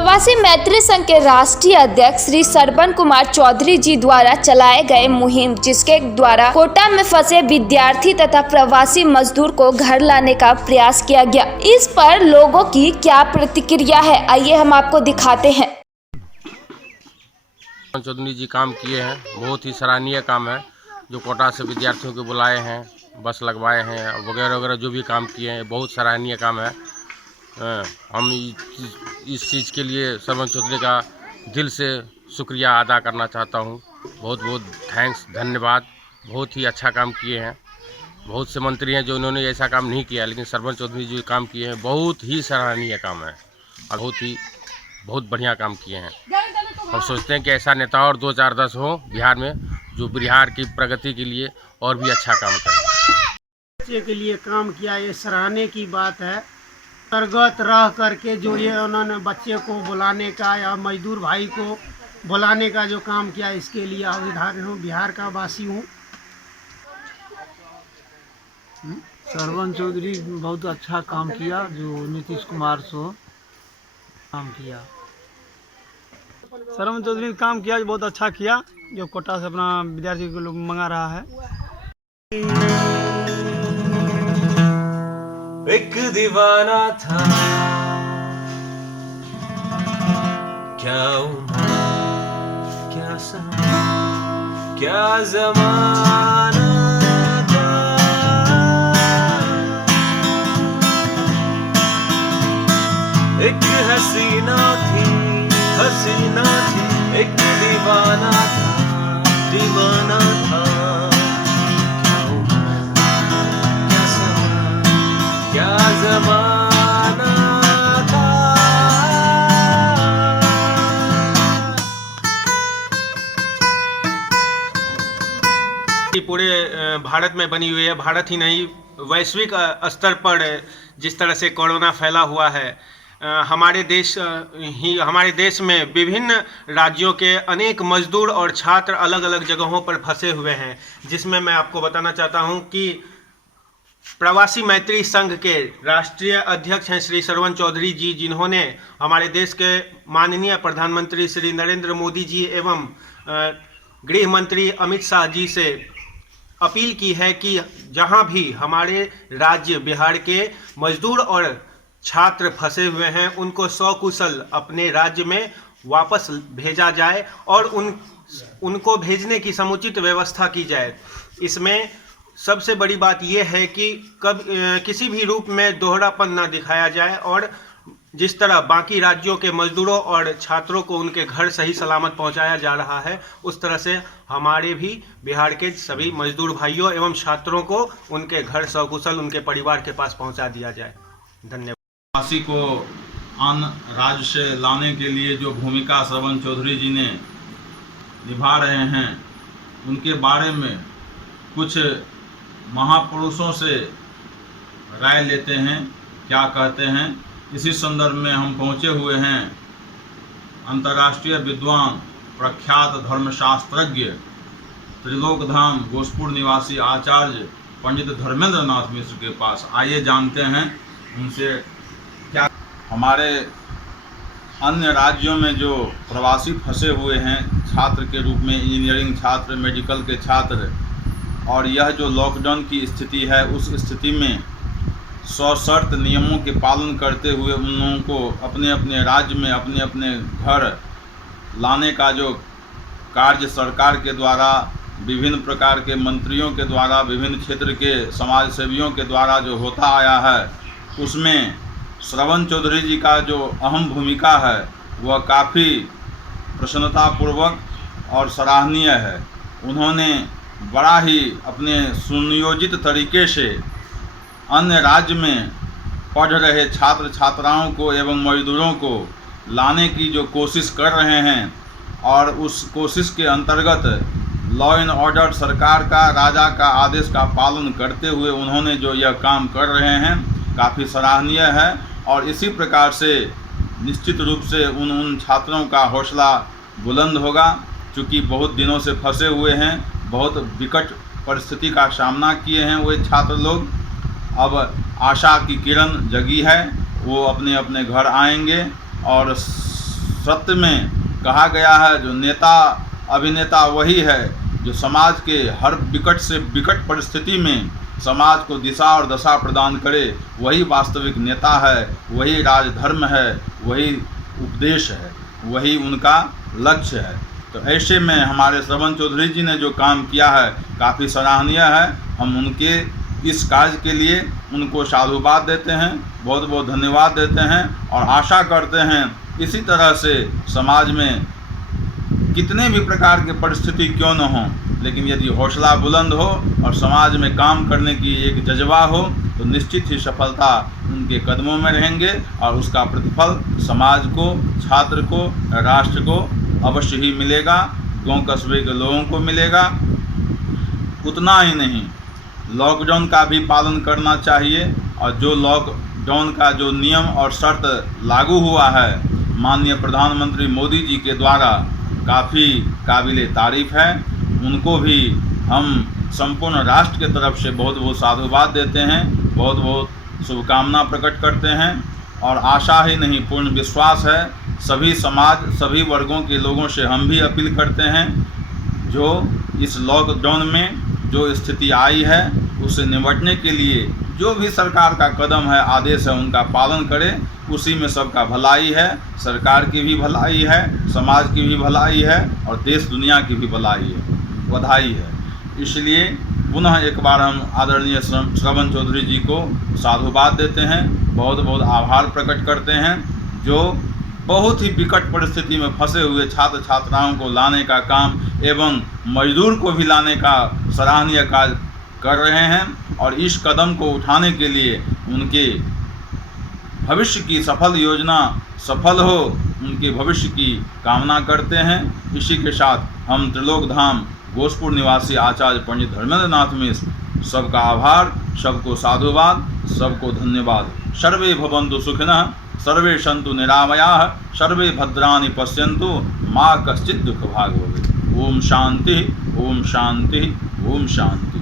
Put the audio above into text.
प्रवासी मैत्री संघ के राष्ट्रीय अध्यक्ष श्री सरवन कुमार चौधरी जी द्वारा चलाए गए मुहिम, जिसके द्वारा कोटा में फंसे विद्यार्थी तथा प्रवासी मजदूर को घर लाने का प्रयास किया गया। इस पर लोगों की क्या प्रतिक्रिया है, आइए हम आपको दिखाते हैं। चौधरी जी काम किए हैं, बहुत ही सराहनीय काम है। जो कोटा से विद्यार्थियों को बुलाए हैं, बस लगवाए हैं वगैरह वगैरह, जो भी काम किए हैं बहुत सराहनीय काम है। हम इस चीज़ के लिए सरवन चौधरी का दिल से शुक्रिया अदा करना चाहता हूँ। बहुत बहुत थैंक्स, धन्यवाद। बहुत ही अच्छा काम किए हैं। बहुत से मंत्री हैं जो उन्होंने ऐसा काम नहीं किया, लेकिन सरवन चौधरी जी काम किए हैं, बहुत ही सराहनीय काम है और बहुत बढ़िया काम किए हैं। हम सोचते हैं कि ऐसा नेता और 2010 हो बिहार में, जो बिहार की प्रगति के लिए और भी अच्छा काम करे। बच्चे के लिए काम किया, ये सराहने की बात है। अंतर्गत रह करके जो ये उन्होंने बच्चे को बुलाने का या मजदूर भाई को बुलाने का जो काम किया, इसके लिए आभारी हूँ। बिहार का वासी हूँ। सरवन चौधरी बहुत अच्छा काम किया, जो नीतीश कुमार से काम किया। सरवन चौधरी ने काम किया, बहुत अच्छा किया, जो कोटा से अपना विद्यार्थी को मंगा रहा है। एक दीवाना था, क्या उम्र, क्या समय, क्या ज़माना था। एक हसीना थी, एक दीवाना था, दीवाना था। क्या उम्र, क्या समय, क्या ज़माना था। पूरे भारत में बनी हुई है। भारत ही नहीं, वैश्विक स्तर पर जिस तरह से कोरोना फैला हुआ है, हमारे देश में विभिन्न राज्यों के अनेक मजदूर और छात्र अलग अलग जगहों पर फंसे हुए हैं, जिसमें मैं आपको बताना चाहता हूं कि प्रवासी मैत्री संघ के राष्ट्रीय अध्यक्ष हैं श्री सरवन चौधरी जी, जिन्होंने हमारे देश के माननीय प्रधानमंत्री श्री नरेंद्र मोदी जी एवं गृह मंत्री अमित शाह जी से अपील की है कि जहां भी हमारे राज्य बिहार के मजदूर और छात्र फंसे हुए हैं, उनको सकुशल अपने राज्य में वापस भेजा जाए और उनको भेजने की समुचित व्यवस्था की जाए। इसमें सबसे बड़ी बात यह है कि किसी भी रूप में दोहरापन न दिखाया जाए और जिस तरह बाकी राज्यों के मजदूरों और छात्रों को उनके घर सही सलामत पहुंचाया जा रहा है, उस तरह से हमारे भी बिहार के सभी मजदूर भाइयों एवं छात्रों को उनके घर सकुशल उनके परिवार के पास पहुंचा दिया जाए। धन्यवाद। प्रवासी को अन्य राज्य से लाने के लिए जो भूमिका सरवन चौधरी जी ने निभा रहे हैं, उनके बारे में कुछ महापुरुषों से राय लेते हैं, क्या कहते हैं। इसी संदर्भ में हम पहुँचे हुए हैं अंतर्राष्ट्रीय विद्वान, प्रख्यात धर्मशास्त्रज्ञ, त्रिलोक धाम गोसपुर निवासी आचार्य पंडित धर्मेंद्र नाथ मिश्र के पास। आइए जानते हैं उनसे क्या। हमारे अन्य राज्यों में जो प्रवासी फंसे हुए हैं छात्र के रूप में, इंजीनियरिंग छात्र, मेडिकल के छात्र, और यह जो लॉकडाउन की स्थिति है, उस स्थिति में सशर्त नियमों के पालन करते हुए उन लोगों को अपने अपने राज्य में अपने अपने घर लाने का जो कार्य सरकार के द्वारा, विभिन्न प्रकार के मंत्रियों के द्वारा, विभिन्न क्षेत्र के समाज सेवियों के द्वारा जो होता आया है, उसमें सरवन चौधरी जी का जो अहम भूमिका है वह काफ़ी प्रसन्नतापूर्वक और सराहनीय है। उन्होंने बड़ा ही अपने सुनियोजित तरीके से अन्य राज्य में पढ़ रहे छात्र छात्राओं को एवं मजदूरों को लाने की जो कोशिश कर रहे हैं, और उस कोशिश के अंतर्गत लॉ एंड ऑर्डर, सरकार का, राजा का आदेश का पालन करते हुए उन्होंने जो यह काम कर रहे हैं, काफ़ी सराहनीय है। और इसी प्रकार से निश्चित रूप से उन छात्रों का हौसला बुलंद होगा, चूँकि बहुत दिनों से फंसे हुए हैं, बहुत विकट परिस्थिति का सामना किए हैं वे छात्र लोग। अब आशा की किरण जगी है, वो अपने अपने घर आएंगे और सत्य में कहा गया है, जो नेता अभिनेता वही है जो समाज के हर विकट से विकट परिस्थिति में समाज को दिशा और दशा प्रदान करे। वही वास्तविक नेता है, वही राजधर्म है, वही उपदेश है, वही उनका लक्ष्य है। तो ऐसे में हमारे श्रवण चौधरी जी ने जो काम किया है काफ़ी सराहनीय है। हम उनके इस कार्य के लिए उनको साधुवाद देते हैं, बहुत बहुत धन्यवाद देते हैं और आशा करते हैं इसी तरह से समाज में कितने भी प्रकार के परिस्थिति क्यों न हो, लेकिन यदि हौसला बुलंद हो और समाज में काम करने की एक जज्बा हो तो निश्चित ही सफलता उनके कदमों में रहेंगे और उसका प्रतिफल समाज को, छात्र को, राष्ट्र को अवश्य ही मिलेगा, गांव कस्बे के लोगों को मिलेगा। उतना ही नहीं, लॉकडाउन का भी पालन करना चाहिए और जो लॉकडाउन का जो नियम और शर्त लागू हुआ है माननीय प्रधानमंत्री मोदी जी के द्वारा काफ़ी काबिले तारीफ़ है। उनको भी हम संपूर्ण राष्ट्र के तरफ से बहुत बहुत साधुवाद देते हैं, बहुत बहुत शुभकामना प्रकट करते हैं और आशा ही नहीं पूर्ण विश्वास है सभी समाज, सभी वर्गों के लोगों से हम भी अपील करते हैं जो इस लॉकडाउन में जो स्थिति आई है उससे निपटने के लिए जो भी सरकार का कदम है, आदेश है, उनका पालन करें। उसी में सबका भलाई है, सरकार की भी भलाई है, समाज की भी भलाई है और देश दुनिया की भी भलाई है, बधाई है। इसलिए पुनः एक बार हम आदरणीय श्रवण चौधरी जी को साधुवाद देते हैं, बहुत बहुत आभार प्रकट करते हैं जो बहुत ही विकट परिस्थिति में फंसे हुए छात्र छात्राओं को लाने का काम एवं मजदूर को भी लाने का सराहनीय कार्य कर रहे हैं और इस कदम को उठाने के लिए उनके भविष्य की सफल योजना सफल हो, उनके भविष्य की कामना करते हैं। इसी के साथ हम त्रिलोक धाम घोषपुर निवासी आचार्य पंडित धर्मेंद्र नाथ मिश्र सबका आभार, सबको साधुवाद, सबको धन्यवाद। सर्वे भवन्तु सुखिनः, सर्वे सन्तु निरामयाः, सर्वे भद्राणि पश्यन्तु, मा कश्चित् दुःखभाग् भवेत्। ओम शांति, ओम शांति, ओम शांति।